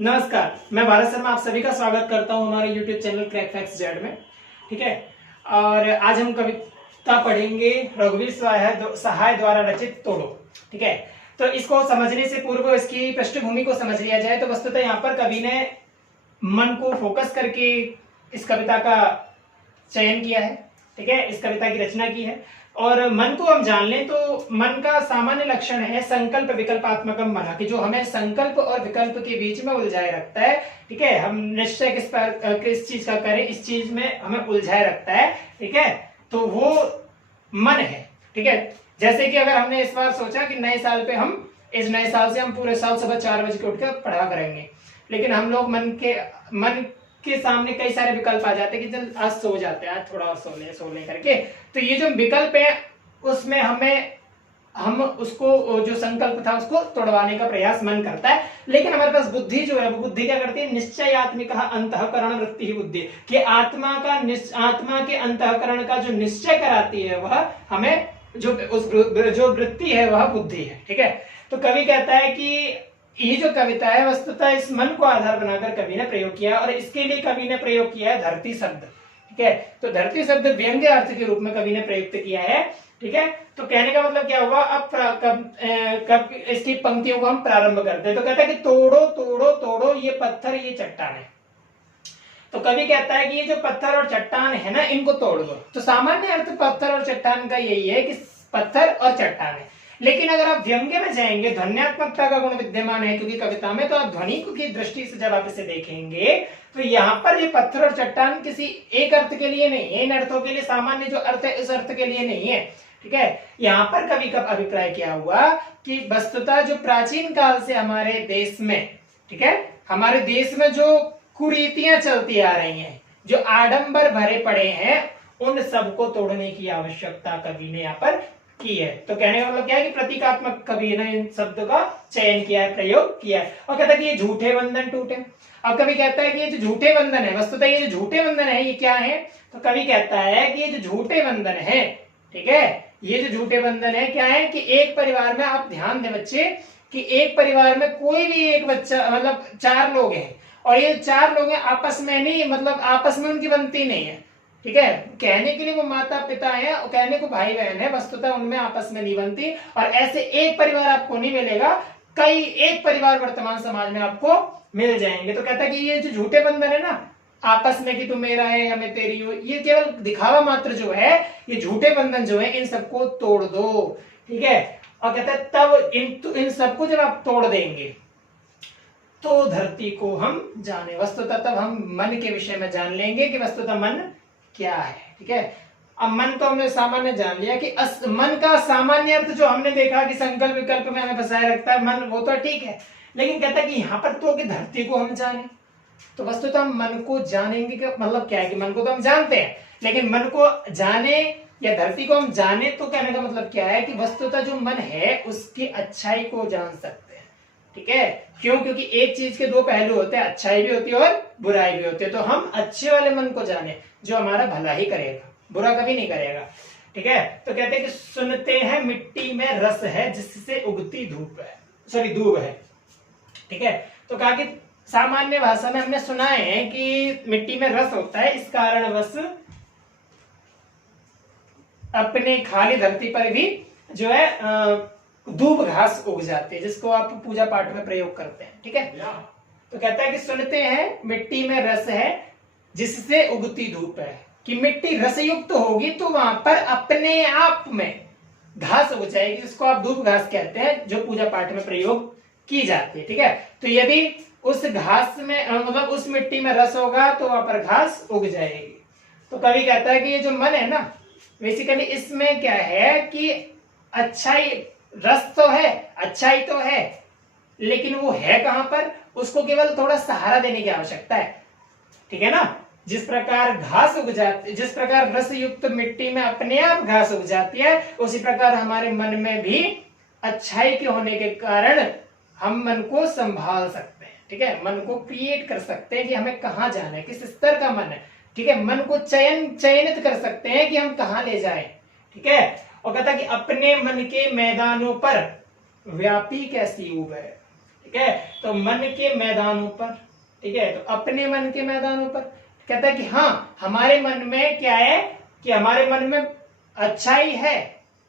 नमस्कार, मैं भारत शर्मा आप सभी का स्वागत करता हूं हमारे YouTube channel crack facts Z में। ठीक है, और आज हम कविता पढ़ेंगे रघुवीर सहाय द्वारा रचित तोड़ो। ठीक है, तो इसको समझने से पूर्व इसकी पृष्ठभूमि को समझ लिया जाए तो वस्तुतः यहाँ पर कवि ने मन को फोकस करके इस कविता का चयन किया है। ठीक है, इस कविता की रचना की है। और मन को हम जान लें तो मन का सामान्य लक्षण है संकल्प विकल्पात्मकम मन, कि जो हमें संकल्प और विकल्प के बीच में उलझाए रखता है। ठीक है, हम निश्चय किस चीज का करें, इस चीज में हमें उलझाए रखता है। ठीक है, तो वो मन है। ठीक है, जैसे कि अगर हमने इस बार सोचा कि नए साल पे हम इस नए साल से हम पूरे साल सुबह 4 बजे उठकर पढ़ा करेंगे, लेकिन हम लोग मन के सामने कई सारे विकल्प आ जाते हैं कि चल आज सो जाते हैं, आज थोड़ा और सो ले करके। तो ये जो विकल्प है उसमें हम उसको जो संकल्प था उसको तोड़वाने का प्रयास मन करता है। लेकिन हमारे पास बुद्धि जो है वो बुद्धि क्या करती है, निश्चयात्मिक अंतःकरण वृत्ति ही बुद्धि, कि आत्मा के अंतःकरण का जो निश्चय कराती है वह हमें जो वृत्ति है वह बुद्धि है। ठीक है, तो कवि कहता है कि ये जो कविता है वस्तुतः इस मन को आधार बनाकर कवि ने प्रयोग किया, और इसके लिए कवि ने प्रयोग किया है धरती शब्द। ठीक है, तो धरती शब्द व्यंग्य अर्थ के रूप में कवि ने प्रयुक्त किया है। ठीक है, तो कहने का मतलब क्या हुआ, अब कब इसकी पंक्तियों को हम प्रारंभ करते हैं तो कहता है कि तोड़ो तोड़ो तोड़ो ये पत्थर ये चट्टान है। तो कवि कहता है कि ये जो पत्थर और चट्टान है ना, इनको तोड़ दो। तो सामान्य अर्थ पत्थर और चट्टान का यही है कि पत्थर और चट्टान है। लेकिन अगर आप व्यंग्य में जाएंगे, ध्वन्यात्मकता का गुण विद्यमान है क्योंकि कविता में, तो आप ध्वनि की दृष्टि से जब आप इसे देखेंगे तो यहाँ पर ये पत्थर और चट्टान किसी एक अर्थ के लिए नहीं है, इन अर्थों के लिए सामान्य जो अर्थ है इस अर्थ के लिए नहीं है। ठीक है, यहाँ पर कवि का अभिप्राय क्या हुआ कि वस्तुतः जो प्राचीन काल से हमारे देश में, ठीक है, हमारे देश में जो कुरीतियां चलती आ रही हैं, जो आडंबर भरे पड़े हैं, उन सबको तोड़ने की आवश्यकता कवि ने यहाँ पर की है। तो कहने का मतलब क्या है कि प्रतीकात्मक कवि ने इन शब्द का चयन किया है, प्रयोग किया है, और कहता है कि ये झूठे बंधन टूटे। अब कवि कहता है कि ये जो झूठे बंधन है, वस्तुतः ये जो झूठे बंधन है ये क्या है, तो कवि कहता है कि ये जो झूठे बंधन है, ठीक है, ये जो झूठे बंधन है क्या है कि एक परिवार में, आप ध्यान दें बच्चे, कि एक परिवार में कोई भी एक बच्चा, मतलब 4 लोग हैं, और ये 4 लोग हैं आपस में नहीं, मतलब आपस में उनकी बनती नहीं है। ठीक है, कहने के लिए वो माता पिता है और कहने को भाई बहन है, वस्तुतः उनमें आपस में नहीं बनती। और ऐसे एक परिवार आपको नहीं मिलेगा, कई एक परिवार वर्तमान समाज में आपको मिल जाएंगे। तो कहता है कि ये जो झूठे बंधन है ना आपस में, कि तू मेरा है या मैं तेरी हूं, ये केवल दिखावा मात्र जो है, ये झूठे बंधन जो है इन सबको तोड़ दो। ठीक है, और कहता है तब इन सबको जब आप तोड़ देंगे तो धरती को हम जाने, वस्तुतः तब हम मन के विषय में जान लेंगे कि वस्तुतः मन क्या है। ठीक है, अब मन तो हमने सामान्य जान लिया कि मन का सामान्य अर्थ जो हमने देखा कि संकल्प विकल्प में हमें फंसाए रखता है मन, वो तो ठीक है। लेकिन कहता है कि यहाँ पर तो कि धरती को हम जाने, तो वस्तुतः हम मन को जानेंगे का मतलब क्या है कि मन को तो हम जानते हैं, लेकिन मन को जाने या धरती को हम जाने, तो कहने का मतलब क्या है कि वस्तुतः जो मन है उसकी अच्छाई को जान सकते हैं। ठीक है, क्यों, क्योंकि एक चीज के 2 पहलू होते हैं, अच्छाई भी होती है और बुराई भी होती है। तो हम अच्छे वाले मन को जाने जो हमारा भला ही करेगा, बुरा कभी नहीं करेगा। ठीक है, तो कहते हैं कि सुनते हैं मिट्टी में रस है जिससे उगती दूब है। ठीक है, तो कहा कि सामान्य भाषा में हमने सुना है कि मिट्टी में रस होता है, इस कारणवश अपने खाली धरती पर भी जो है दूब घास उग जाती है, जिसको आप पूजा पाठ में प्रयोग करते हैं। ठीक है, तो कहता है कि सुनते हैं मिट्टी में रस है जिससे उगती धूप है, कि मिट्टी रसयुक्त होगी तो वहां पर अपने आप में घास उग जाएगी, जिसको आप धूप घास कहते हैं, जो पूजा पाठ में प्रयोग की जाती है। ठीक है, तो यदि उस घास में मतलब उस मिट्टी में रस होगा तो वहां पर घास उग जाएगी। तो कवि कहता है कि ये जो मन है ना, बेसिकली इसमें क्या है कि अच्छाई, रस तो है, अच्छाई तो है, लेकिन वो है कहां पर, उसको केवल थोड़ा सहारा देने की आवश्यकता है। ठीक है ना, जिस प्रकार घास उग जाती, जिस प्रकार रस युक्त मिट्टी में अपने आप घास उग जाती है, उसी प्रकार हमारे मन में भी अच्छाई के होने के कारण हम मन को संभाल सकते हैं। ठीक है, मन को क्रिएट कर सकते हैं कि हमें कहाँ जाना है, किस स्तर का मन है। ठीक है, मन को चयनित कर सकते हैं कि हम कहाँ ले जाएं। ठीक है, और कहता कि अपने मन के मैदानों पर व्यापी कैसी ऊब है, ठीक है। तो मन के मैदानों पर, ठीक है, तो अपने मन के मैदानों पर कहता है कि हाँ हमारे मन में क्या है कि हमारे मन में अच्छाई है,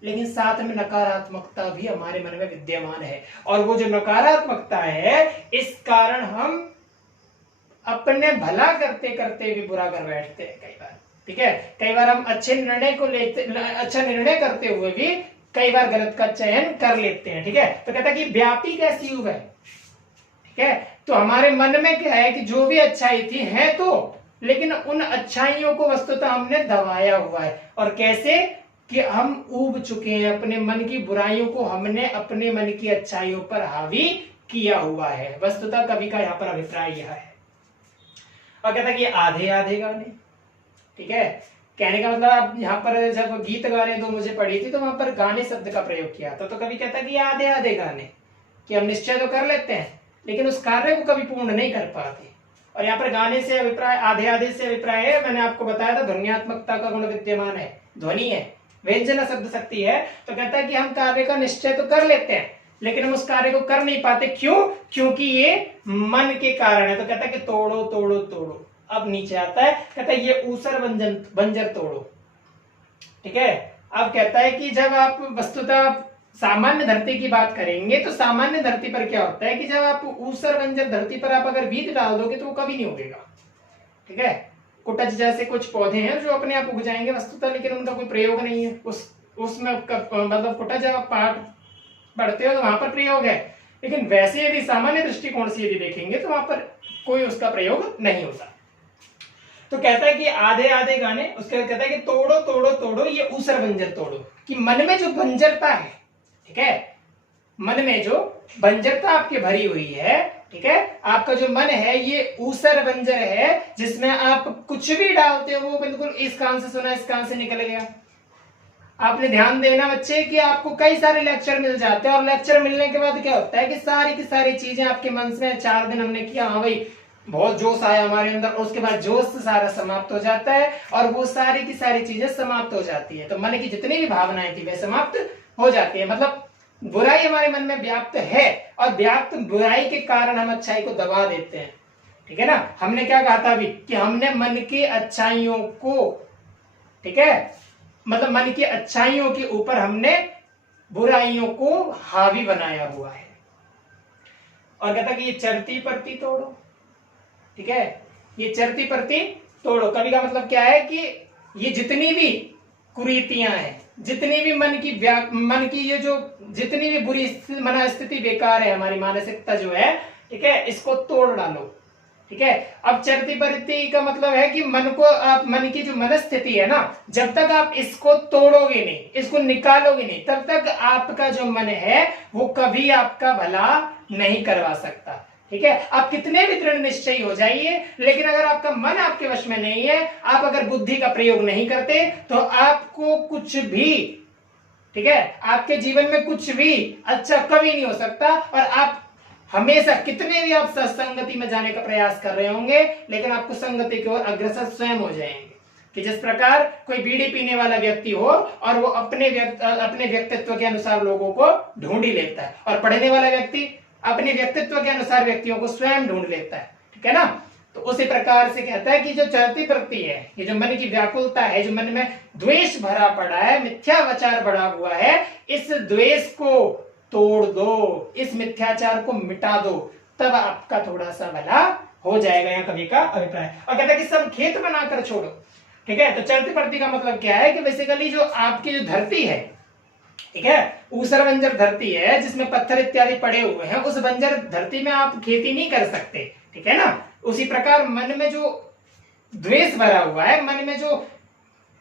लेकिन साथ में नकारात्मकता भी हमारे मन में विद्यमान है। और वो जो नकारात्मकता है, इस कारण हम अपने भला करते करते भी बुरा कर बैठते हैं कई बार, ठीक है। कई बार हम अच्छे निर्णय को लेते, अच्छा निर्णय करते हुए भी कई बार गलत का चयन कर लेते हैं, ठीक है। तो कहता है कि व्यापी कैसी युग है, ठीक है। तो हमारे मन में क्या है कि जो भी अच्छाई थी है तो, लेकिन उन अच्छाइयों को वस्तुतः हमने दबाया हुआ है। और कैसे कि हम ऊब चुके हैं, अपने मन की बुराइयों को हमने अपने मन की अच्छाइयों पर हावी किया हुआ है। वस्तुतः कवि का यहाँ पर अभिप्राय यह है। और कहता है कि आधे आधे गाने, ठीक है। कहने का मतलब आप यहाँ पर जब गीत गाने दो मुझे पढ़ी थी तो वहां पर गाने शब्द का प्रयोग किया था। तो कवि कहता है कि आधे आधे गाने, कि हम निश्चय तो कर लेते हैं लेकिन उस कार्य को कभी पूर्ण नहीं कर पाते। और यहाँ पर गाने से अभिप्राय, आधे आधे से अभिप्राय है, मैंने आपको बताया था ध्वन्यात्मकता का गुण विद्यमान है, ध्वनि है, व्यंजना शब्द शक्ति है। तो कहता है कि हम कार्य का निश्चय तो कर लेते हैं लेकिन हम उस कार्य को कर नहीं पाते। क्यों? क्योंकि ये मन के कारण है। तो कहता है कि तोड़ो तोड़ो तोड़ो। अब नीचे आता है, कहता है ये ऊसर बंजर तोड़ो, ठीक है। अब कहता है कि जब आप वस्तुतः सामान्य धरती की बात करेंगे तो सामान्य धरती पर क्या होता है कि जब आप ऊसर बंजर धरती पर आप अगर बीज डाल दोगे तो वो कभी नहीं उगेगा, ठीक है। कुटज जैसे कुछ पौधे हैं जो अपने आप उग जाएंगे वस्तुतः, लेकिन उनका कोई प्रयोग नहीं है। उसमें मतलब कुटज जब आप पाठ पढ़ते हो तो वहां पर प्रयोग है, लेकिन वैसे यदि सामान्य दृष्टिकोण से यदि देखेंगे तो वहां पर कोई उसका प्रयोग नहीं होता। तो कहता है कि आधे आधे गाने, उसके बाद कहता है कि तोड़ो तोड़ो तोड़ो ये ऊसर बंजर तोड़ो, कि मन में जो बंजरता है, ठीक है, मन में जो बंजरता आपके भरी हुई है, ठीक है, आपका जो मन है ये ऊसर बंजर है, जिसमें आप कुछ भी डालते हो वो बिल्कुल इस कान से सुना इस कान से निकल गया। आपने ध्यान देना बच्चे कि आपको कई सारे लेक्चर मिल जाते हैं और लेक्चर मिलने के बाद क्या होता है कि सारी की सारी चीजें आपके मन में 4 दिन हमने किया, हाँ भाई बहुत जोश आया हमारे अंदर, उसके बाद जोश सारा समाप्त हो जाता है और वो सारी की सारी चीजें समाप्त हो जाती है। तो मन की जितनी भी भावनाएं थी वे समाप्त हो जाती है। मतलब बुराई हमारे मन में व्याप्त है और व्याप्त बुराई के कारण हम अच्छाई को दबा देते हैं, ठीक है ना। हमने क्या कहा था अभी कि हमने मन की अच्छाइयों को, ठीक है, मतलब मन की अच्छाइयों के ऊपर हमने बुराइयों को हावी बनाया हुआ है। और कहता कि ये चरती परती तोड़ो, ठीक है, ये चरती परती तोड़ो। कवि का मतलब क्या है कि ये जितनी भी कुरीतियां हैं, जितनी भी मन की ये जो जितनी भी बुरी मन स्थिति बेकार है, हमारी मानसिकता जो है, ठीक है, इसको तोड़ डालो, ठीक है। अब चरती परती का मतलब है कि मन को, आप मन की जो मनस्थिति है ना, जब तक आप इसको तोड़ोगे नहीं, इसको निकालोगे नहीं, तब तक आपका जो मन है वो कभी आपका भला नहीं करवा सकता, ठीक है। आप कितने भी दृढ़ निश्चयी हो जाइए, लेकिन अगर आपका मन आपके वश में नहीं है, आप अगर बुद्धि का प्रयोग नहीं करते तो आपको कुछ भी, ठीक है, आपके जीवन में कुछ भी अच्छा कभी नहीं हो सकता। और आप हमेशा कितने भी आप सत्संगति में जाने का प्रयास कर रहे होंगे, लेकिन आपको संगति की ओर अग्रसर स्वयं हो जाएंगे। कि जिस प्रकार कोई बीड़ी पीने वाला व्यक्ति हो और वो अपने व्यक्तित्व के अनुसार लोगों को ढूंढ ही लेता है, और पढ़ने वाला व्यक्ति अपने व्यक्तित्व के अनुसार व्यक्तियों को स्वयं ढूंढ लेता है, ठीक है ना। तो उसी प्रकार से कहता है कि जो चरती परती है, ये जो मन की व्याकुलता है, जो मन में द्वेष भरा पड़ा है, मिथ्या विचार बढ़ा हुआ है, इस द्वेष को तोड़ दो, इस मिथ्याचार को मिटा दो, तब आपका थोड़ा सा भला हो जाएगा। यहाँ कवि का अभिप्राय। और कहता है कि सब खेत बनाकर छोड़ो, ठीक है। तो चरती परती का मतलब क्या है कि बेसिकली जो आपकी जो धरती है, ठीक है, ऊसर बंजर धरती है जिसमें पत्थर इत्यादि पड़े हुए हैं, उस बंजर धरती में आप खेती नहीं कर सकते, ठीक है ना। उसी प्रकार मन में जो द्वेष भरा हुआ है, मन में जो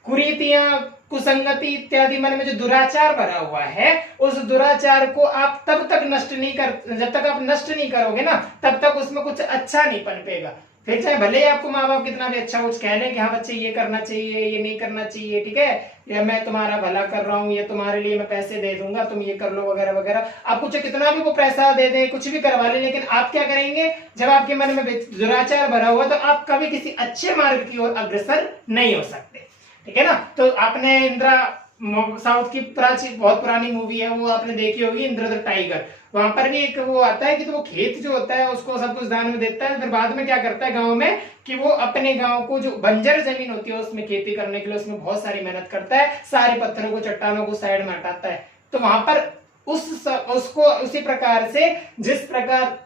कुरीतियां, कुसंगति इत्यादि, मन में जो दुराचार भरा हुआ है, उस दुराचार को आप तब तक नष्ट नहीं कर, जब तक आप नष्ट नहीं करोगे ना, तब तक उसमें कुछ अच्छा नहीं पनपेगा। फिर चाहे भले ही आपको माँ बाप कितना भी अच्छा कुछ कह लें कि हाँ बच्चे ये करना चाहिए, ये नहीं करना चाहिए, ठीक है, या मैं तुम्हारा भला कर रहा हूँ, ये तुम्हारे लिए मैं पैसे दे दूंगा, तुम ये कर लो वगैरह वगैरह, आप कुछ कितना भी वो पैसा दे दें, कुछ भी करवा ले, लेकिन आप क्या करेंगे, जब आपके मन में दुराचार भरा हुआ तो आप कभी किसी अच्छे मार्ग की ओर अग्रसर नहीं हो सकते, ठीक है ना। तो आपने इंदिरा साउथ की प्राचीन बहुत पुरानी मूवी है, वो आपने देखी होगी, इंद्र द टाइगर। वहां पर भी एक वो आता है कि तो वो खेत जो होता है उसको सब कुछ दान में देता है, फिर बाद में क्या करता है गांव में कि वो अपने गांव को जो बंजर जमीन होती है उसमें खेती करने के लिए उसमें बहुत सारी मेहनत करता है, सारे पत्थरों को चट्टानों को साइड में हटाता है। तो वहां पर उसको उसी प्रकार से जिस प्रकार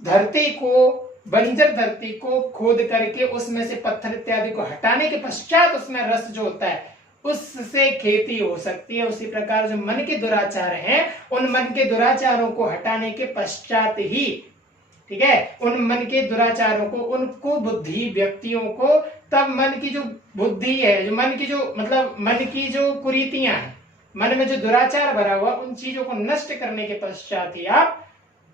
धरती को, बंजर धरती को खोद करके उसमें से पत्थर इत्यादि को हटाने के पश्चात उसमें रस जो होता है उससे खेती हो सकती है, उसी प्रकार जो मन के दुराचार हैं उन मन के दुराचारों को हटाने के पश्चात ही, ठीक है, उन मन के दुराचारों को, उनको बुद्धि व्यक्तियों को, तब मन की जो बुद्धि है, जो मन की जो मतलब मन की जो कुरीतियां हैं, मन में जो दुराचार भरा हुआ, उन चीजों को नष्ट करने के पश्चात ही आप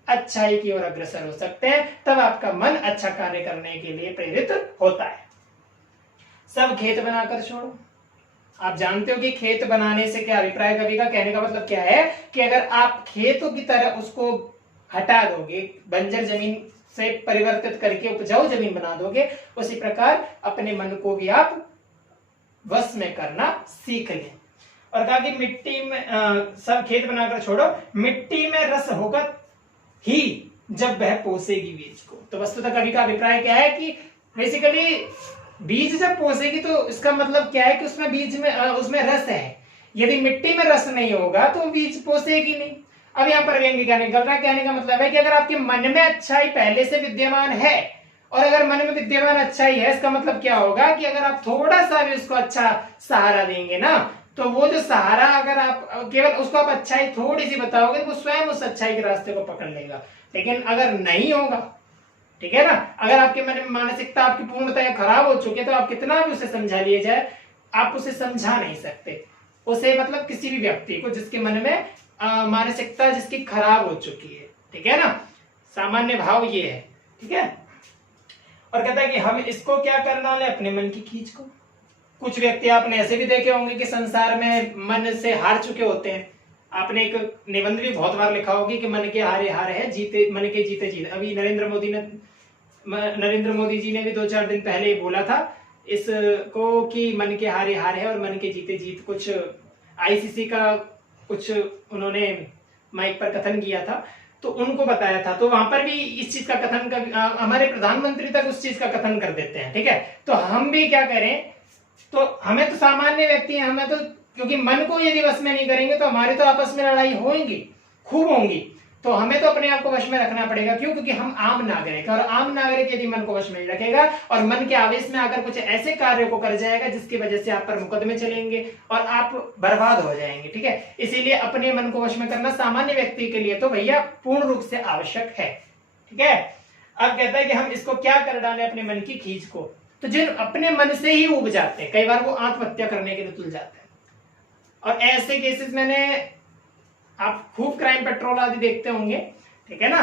अच्छाई की ओर अग्रसर हो सकते हैं, तब आपका मन अच्छा कार्य करने के लिए प्रेरित होता है। सब खेत बनाकर छोड़ो। आप जानते हो कि खेत बनाने से क्या अभिप्राय कवि का, कहने का मतलब क्या है कि अगर आप खेतों की तरह उसको हटा दोगे, बंजर जमीन से परिवर्तित करके उपजाऊ जमीन बना दोगे, उसी प्रकार अपने मन को भी आप वश में करना सीख लें। और कहा कि मिट्टी में सब खेत बनाकर छोड़ो, मिट्टी में रस होगा ही जब वह पोसेगी बीज को। तो वस्तुतः कवि का अभिप्राय क्या है कि बेसिकली बीज जब पोसेगी तो इसका मतलब क्या है कि उसमें बीज में उसमें रस है। यदि मिट्टी में रस नहीं होगा तो बीज पोसेगी नहीं। अब यहाँ पर व्यंग्य कहने का मतलब है कि अगर आपके मन में अच्छाई पहले से विद्यमान है, और अगर मन में विद्यमान अच्छाई है, इसका मतलब क्या होगा कि अगर आप थोड़ा सा भी उसको अच्छा सहारा देंगे ना, तो वो जो सहारा, अगर आप केवल उसको आप अच्छाई थोड़ी सी बताओगे तो वो स्वयं उस अच्छाई के रास्ते को पकड़ लेगा। लेकिन अगर नहीं होगा, ठीक है ना, अगर आपके मन में मानसिकता आपकी पूर्णतः खराब हो चुकी है तो आप कितना भी उसे समझा लिए जाए, आप उसे समझा नहीं सकते उसे, मतलब किसी भी व्यक्ति को जिसके मन में मानसिकता जिसकी खराब हो चुकी है, ठीक है ना, सामान्य भाव ये है, ठीक है। और कहता है कि हम इसको क्या कर डाले, अपने मन की खींच को। कुछ व्यक्ति आपने ऐसे भी देखे होंगे कि संसार में मन से हार चुके होते हैं। आपने एक निबंध भी बहुत बार लिखा होगी कि मन के हारे हार है, जीते मन के जीते जीते। अभी नरेंद्र मोदी जी ने भी 2-4 दिन पहले बोला था इसको कि मन के हारे हार है और मन के जीते जीत। कुछ आईसीसी का कुछ उन्होंने माइक पर कथन किया था तो उनको बताया था, तो वहां पर भी इस चीज का कथन हमारे प्रधानमंत्री तक उस चीज का कथन कर देते हैं, ठीक है। तो हम भी क्या करें, तो हमें तो सामान्य व्यक्ति हैं, हमें तो क्योंकि मन को यदि वश में नहीं करेंगे तो हमारी तो आपस में लड़ाई होंगी, खूब होंगी। तो हमें तो अपने आप को वश में रखना पड़ेगा। क्यों? क्योंकि हम आम नागरिक हैं, और आम नागरिक यदि मन को वश में नहीं रखेगा और मन के आवेश में आकर कुछ ऐसे कार्यों को कर जाएगा जिसकी वजह से आप पर मुकदमे चलेंगे और आप बर्बाद हो जाएंगे, ठीक है। इसीलिए अपने मन को वश में करना सामान्य व्यक्ति के लिए तो भैया पूर्ण रूप से आवश्यक है, ठीक है। अब कहता है कि हम इसको क्या कर डालें, अपने मन की खींच को। तो जिन अपने मन से ही उब जाते हैं, कई बार वो आत्महत्या करने के लिए तुल जाते हैं, और ऐसे केसेस मैंने, आप खूब क्राइम पेट्रोल आदि देखते होंगे, ठीक है ना।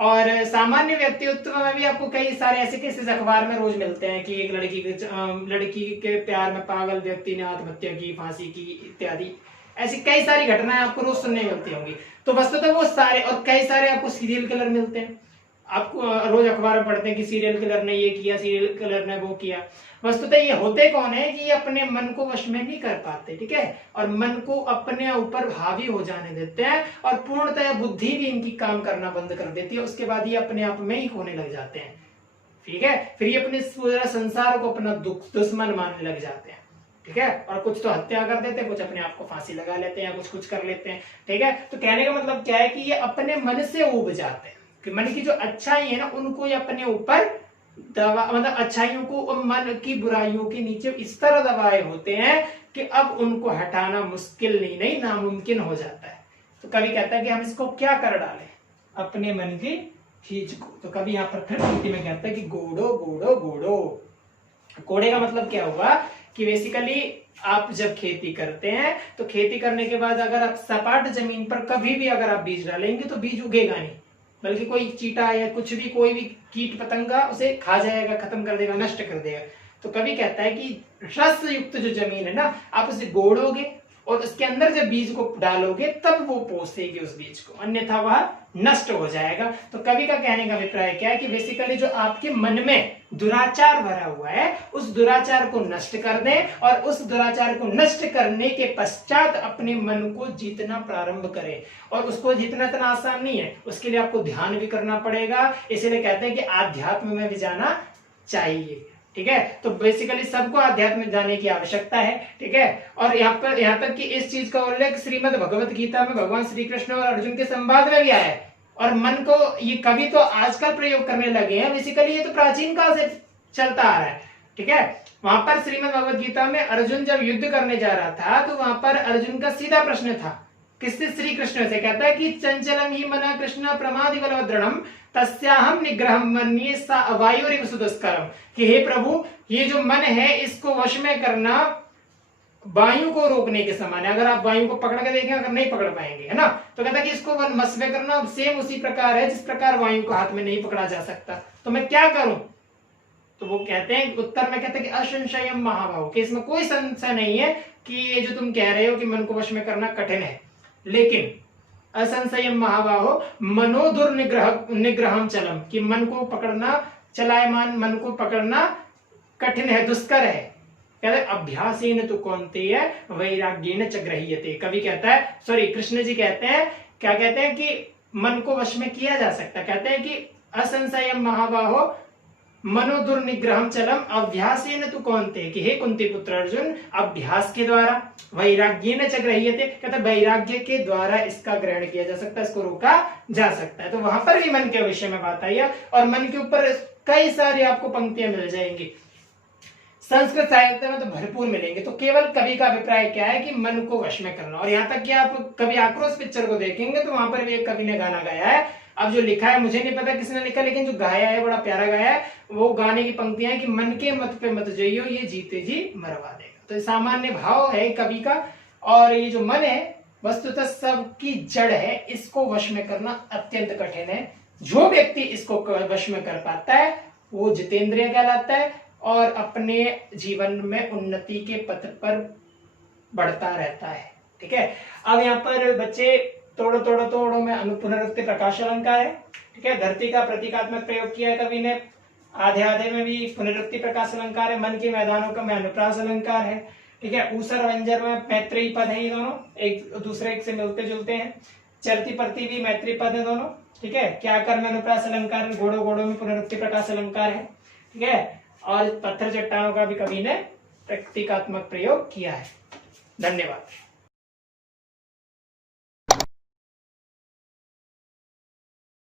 और सामान्य व्यक्तित्व में भी आपको कई सारे ऐसे केसेस अखबार में रोज मिलते हैं कि एक लड़की के प्यार में पागल व्यक्ति ने आत्महत्या की, फांसी की इत्यादि। ऐसी कई सारी घटनाएं आपको रोज सुनने मिलती होंगी। तो वस्तुतः वो सारे, और कई सारे आपको सीरियल किलर मिलते हैं, आपको रोज अखबार में पढ़ते हैं कि सीरियल किलर ने ये किया, सीरियल किलर ने वो किया। वस्तुतः ये होते कौन है कि ये अपने मन को वश में नहीं कर पाते, ठीक है, और मन को अपने ऊपर हावी हो जाने देते हैं और पूर्णतः बुद्धि भी इनकी काम करना बंद कर देती है। उसके बाद ये अपने आप में ही खोने लग जाते हैं, ठीक है। फिर ये अपने पूरा संसार को अपना दुश्मन मानने लग जाते हैं, ठीक है। और कुछ तो हत्या कर देते हैं, कुछ अपने आप को फांसी लगा लेते हैं, या कुछ कर लेते हैं, ठीक है। तो कहने का मतलब क्या है कि ये अपने मन से उब जाते हैं कि मन की जो अच्छाई है ना उनको ये अपने ऊपर दबा, मतलब अच्छाइयों को और मन की बुराइयों के नीचे इस तरह दबाए होते हैं कि अब उनको हटाना मुश्किल नहीं नामुमकिन हो जाता है। तो कवि कहता है कि हम इसको क्या कर डालें, अपने मन की खींच को। तो कभी यहाँ पर फिर पंक्ति में कहता है कि गोड़ो गोड़ो गोड़ो। कोड़े का मतलब क्या हुआ कि बेसिकली आप जब खेती करते हैं तो खेती करने के बाद अगर आप सपाट जमीन पर कभी भी अगर आप बीज डालेंगे तो बीज उगेगा नहीं, बल्कि कोई चीटा या कुछ भी, कोई भी कीट पतंगा उसे खा जाएगा, खत्म कर देगा, नष्ट कर देगा। तो कवि कहता है कि रस युक्त जो जमीन है ना, आप उसे गोड़ोगे और उसके अंदर जब बीज को डालोगे तब वो पोसेगी उस बीज को, अन्यथा वह नष्ट हो जाएगा। तो कवि का कहने का अभिप्राय क्या है कि बेसिकली जो आपके मन में दुराचार भरा हुआ है उस दुराचार को नष्ट कर दें, और उस दुराचार को नष्ट करने के पश्चात अपने मन को जीतना प्रारंभ करें। और उसको जीतना इतना आसान नहीं है, उसके लिए आपको ध्यान भी करना पड़ेगा। इसीलिए कहते हैं कि आध्यात्म में भी जाना चाहिए। ठीक है, तो बेसिकली सबको अध्यात्म में जाने की आवश्यकता है। ठीक है, और यहाँ तक कि इस चीज का उल्लेख श्रीमद् भगवत गीता में भगवान श्री कृष्ण और अर्जुन के संवाद में भी आया है। और मन को ये कवि तो आजकल प्रयोग करने लगे हैं, बेसिकली ये तो प्राचीन काल से चलता आ रहा है। ठीक है, वहां पर श्रीमद् भगवत गीता में अर्जुन जब युद्ध करने जा रहा था तो वहां पर अर्जुन का सीधा प्रश्न था किससे, श्री कृष्ण से। कहता है कि चंचलम ही मना कृष्ण प्रमादि बलवदृढ़म् तस्याहम निग्रहम मन्ये सा वायुरिव सुदुष्करम, कि हे प्रभु ये जो मन है इसको वश में करना वायु को रोकने के समान है। अगर आप वायु को पकड़ के देखें, अगर नहीं पकड़ पाएंगे, है ना, तो कहता है कि इसको वश में करना सेम उसी प्रकार है जिस प्रकार वायु को हाथ में नहीं पकड़ा जा सकता। तो मैं क्या करूं? तो वो कहते हैं, उत्तर में कहते हैं कि असंशयम महाभाव, कि इसमें कोई संशय नहीं है कि ये जो तुम कह रहे हो कि मन को वश में करना कठिन है, लेकिन असंशयम महाबाहो मनो दुर्निग्रहम चलम, कि मन को पकड़ना, चलायमान मन को पकड़ना कठिन है, दुष्कर है। कहते अभ्यासेन तु कौन्तेय वैराग्येन च गृह्यते। कवि कहता है, सॉरी कृष्ण जी कहते हैं, क्या कहते हैं कि मन को वश में किया जा सकता। कहते हैं कि असंशयम महाबाहो मनो दुर्निग्रहम चलम अभ्यासेन तु कौन्तेय, कि हे कुंती पुत्र अर्जुन अभ्यास के द्वारा, वैराग्येन च गृह्यते, कहता वैराग्य के द्वारा इसका ग्रहण किया जा सकता है, इसको रोका जा सकता है। तो वहां पर भी मन के विषय में बात आई है, और मन के ऊपर कई सारी आपको पंक्तियां मिल जाएंगी, संस्कृत साहित्य में तो भरपूर मिलेंगे। तो केवल कवि का अभिप्राय क्या है कि मन को वश में करना। और यहाँ तक कि आप कभी आक्रोश पिक्चर को देखेंगे तो वहां पर भी एक कवि ने गाना गाया है। अब जो लिखा है मुझे नहीं पता किसने लिखा, लेकिन जो गाया है बड़ा प्यारा गाया है। वो गाने की पंक्तियां कि मन के मत पे मत जइयो ये जीते जी मरवा देगा। तो सामान्य भाव है कवि का। और ये जो मन है वस्तुतः सबकी जड़ है, इसको वश में करना अत्यंत कठिन है। जो व्यक्ति इसको वश में कर पाता है वो जितेंद्रिय कहलाता है और अपने जीवन में उन्नति के पथ पर बढ़ता रहता है। ठीक है, अब यहाँ पर बच्चे तोड़ो तोड़ो तोड़ो में अनुपुनरुक्ति प्रकाश अलंकार है। ठीक है, धरती का प्रतीकात्मक प्रयोग किया है कवि ने। आधे आधे में भी पुनरुक्ति प्रकाश अलंकार है। मन के मैदानों का में अनुप्रास अलंकार है। ठीक है, ऊसर वंजर में मैत्रेयी पद है, ये दोनों एक दूसरे से मिलते जुलते हैं। चरती परती भी मैत्री पद है दोनों। ठीक है, क्या कर में अनुप्रास अलंकार, घोड़ो घोड़ो में पुनरुक्ति प्रकाश अलंकार है। ठीक है, और पत्थर चट्टानों का भी कवि ने प्रतीकात्मक प्रयोग किया है। धन्यवाद।